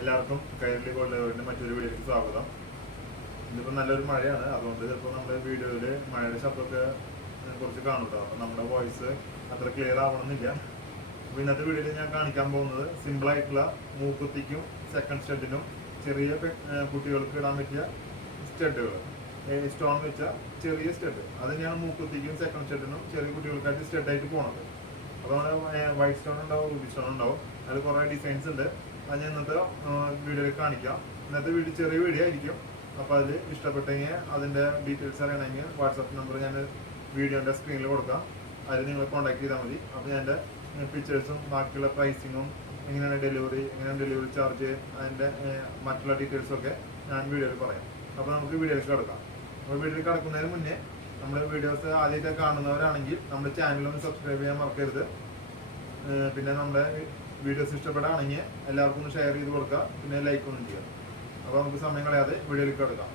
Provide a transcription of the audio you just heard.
എല്ലാവർക്കും കയറി കൊള്ളവരുടെ മറ്റൊരു വീഡിയോയിലേക്ക് സ്വാഗതം. ഇന്നിപ്പോൾ നല്ലൊരു മഴയാണ്. അതുകൊണ്ട് ചിലപ്പോൾ നമ്മുടെ വീഡിയോയിൽ മഴയുടെ ശബ്ദമൊക്കെ കുറച്ച് കാണും കേട്ടോ അപ്പോൾ നമ്മുടെ വോയിസ് അത്ര ക്ലിയർ ആവണമെന്നില്ല. അപ്പോൾ ഇന്നത്തെ വീഡിയോയിൽ ഞാൻ കാണിക്കാൻ പോകുന്നത് സിമ്പിൾ ആയിട്ടുള്ള മൂക്കുത്തിക്കും സെക്കൻഡ് സ്റ്റെഡിനും ചെറിയ കുട്ടികൾക്ക് ഇടാൻ പറ്റിയ സ്റ്റഡുകൾ സ്റ്റോൺ വെച്ച ചെറിയ സ്റ്റെഡ് അത് തന്നെയാണ് മൂക്കുത്തിക്കും സെക്കൻഡ് സ്റ്റെഡിനും ചെറിയ കുട്ടികൾക്കായിട്ട് സ്റ്റഡായിട്ട് പോണത്. അപ്പോൾ വൈറ്റ് സ്റ്റോൺ ഉണ്ടാവും റൂബി സ്റ്റോൺ ഉണ്ടാവും. അതിൽ കുറേ ഡിസൈൻസ് ഉണ്ട്. അത് ഞാൻ ഇന്നത്തെ വീഡിയോയിൽ കാണിക്കാം. ഇന്നത്തെ വീഡിയോ ചെറിയ വീഡിയോ ആയിരിക്കും. അപ്പോൾ അതിൽ ഇഷ്ടപ്പെട്ടെങ്കിൽ അതിന്റെ ഡീറ്റെയിൽസ് അറിയണമെങ്കിൽ വാട്സാപ്പ് നമ്പർ ഞാൻ വീഡിയോന്റെ സ്ക്രീനിൽ കൊടുക്കാം. അതിൽ നിങ്ങൾ കോൺടാക്ട് ചെയ്താൽ മതി. അപ്പോൾ ഞാൻ എന്റെ പിക്ചേഴ്സും ബാക്കിയുള്ള പ്രൈസിങ്ങും എങ്ങനെയാണ് ഡെലിവറി എങ്ങനെയാണ് ഡെലിവറി ചാർജ് അതിന്റെ മറ്റുള്ള ഡീറ്റെയിൽസും ഒക്കെ ഞാൻ വീഡിയോയിൽ പറയാം. അപ്പോൾ നമുക്ക് വീഡിയോയിലേക്ക് കിടക്കാം. അപ്പോൾ വീഡിയോയിൽ കിടക്കുന്നതിന് മുന്നേ നമ്മുടെ വീഡിയോസ് ആദ്യമായിട്ട് കാണുന്നവരാണെങ്കിൽ നമ്മുടെ ചാനൽ ഒന്ന് സബ്സ്ക്രൈബ് ചെയ്യാൻ മറക്കരുത്. പിന്നെ നമ്മുടെ വീഡിയോസ് ഇഷ്ടപ്പെടുകയാണെങ്കിൽ എല്ലാവർക്കും ഷെയർ ചെയ്ത് കൊടുക്കുക. പിന്നെ ലൈക്ക് ഒന്നും ചെയ്യുക അപ്പോൾ നമുക്ക് സമയം കളയാതെ വീഡിയോയിലേക്ക് കിടക്കാം.